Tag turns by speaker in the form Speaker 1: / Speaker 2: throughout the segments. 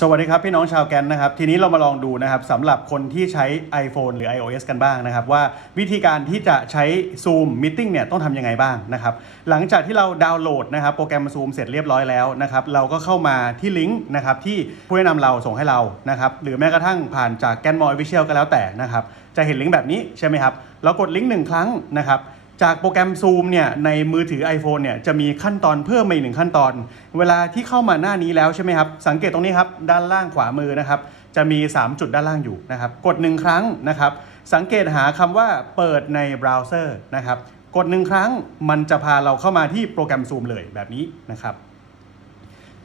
Speaker 1: สวัสดีครับ พี่น้องชาวแกนนะครับ ทีนี้เรามาลองดูนะครับสำหรับคนที่ใช้ iPhone หรือ iOS กันบ้างนะครับ ว่าวิธีการที่จะใช้ Zoom Meeting เนี่ยต้องทำยังไงบ้างนะครับ หลังจากที่เราดาวน์โหลดนะครับโปรแกรม Zoom เสร็จเรียบร้อยแล้วนะครับ เราก็เข้ามาที่ลิงก์นะครับที่ผู้แนะนำเราส่งให้เรานะครับ หรือแม้กระทั่งผ่านจากแกนมอยวิเชียลก็แล้วแต่นะครับ จะเห็นลิงก์แบบนี้ใช่ไหมครับ เรากดลิงก์หนึ่งครั้งนะครับ จากโปรแกรม Zoom เนี่ยในมือถือ iPhone เนี่ยจะมีขั้นตอนเพิ่มมาอีกหนึ่งขั้นตอน เวลาที่เข้ามาหน้านี้แล้วใช่ไหมครับ สังเกตตรงนี้ครับ ด้านล่างขวามือนะครับ จะมี 3 จุดด้านล่างอยู่นะครับ กด 1 ครั้งนะครับ สังเกตหาคำว่าเปิดในเบราว์เซอร์นะครับ กด 1 ครั้งมันจะพาเราเข้ามาที่โปรแกรม Zoom เลยแบบนี้นะครับ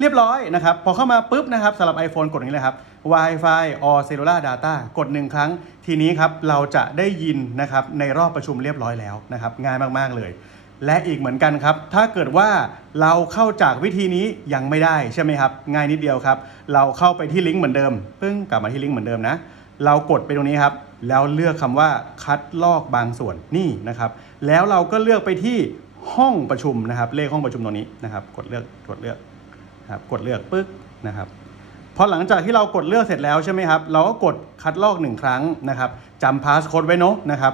Speaker 1: เรียบร้อยนะครับ พอเข้ามาปุ๊บนะครับสำหรับ iPhone กดอย่างนี้เลยครับ Wi-Fi or Cellular Data กด1ครั้ง ทีนี้ครับเราจะได้ยินนะครับในรอบประชุมเรียบร้อยแล้วนะครับง่ายมากๆเลย และอีกเหมือนกันครับ ถ้าเกิดว่าเราเข้าจากวิธีนี้ยังไม่ได้ใช่ไหมครับง่ายนิดเดียวครับ เราเข้าไปที่ลิงก์เหมือนเดิมปึ้งกลับมาที่ลิงก์เหมือนเดิมนะเรากดไปตรงนี้ครับแล้วเลือกคำว่าคัดลอกบางส่วนนี่นะครับ แล้วเราก็เลือกไปที่ห้องประชุมนะครับ เลขห้องประชุมตรงนี้นะครับ กดเลือกกดเลือก ครับกดเลือกปึ๊กนะครับพอหลังจากที่เรากดเลือกเสร็จแล้วใช่ไหมครับเราก็กดคัดลอก 1 ครั้งนะครับจำพาสโค้ดไว้เนอะนะครับ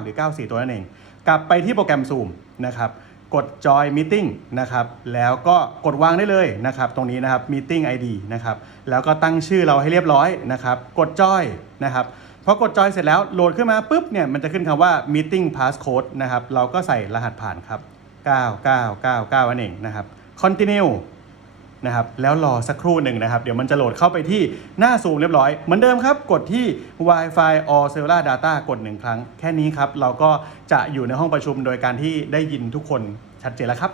Speaker 1: 9999 หรือ 94 ตัวนั่นเอง กลับไปที่โปรแกรม Zoom นะครับกด Join Meeting นะครับแล้วก็กดวางได้เลยนะครับตรงนี้นะครับ Meeting ID นะครับแล้วก็ตั้งชื่อเราให้เรียบร้อยนะครับกด Join นะครับพอกด Join เสร็จแล้วโหลดขึ้นมาปุ๊บเนี่ยมันจะขึ้นคำว่า Meeting Passcode นะครับเราก็ใส่รหัสผ่านครับ 9999นั่นเองนะครับ Continue นะครับแล้วรอสักครู่หนึ่งนะครับ เดี๋ยวมันจะโหลดเข้าไปที่หน้าซูมเรียบร้อย เหมือนเดิมครับ กดที่ Wi-Fi All Cellular Data กดหนึ่งครั้ง แค่นี้ครับ เราก็จะอยู่ในห้องประชุมโดยการที่ได้ยินทุกคนชัดเจนแล้วครับ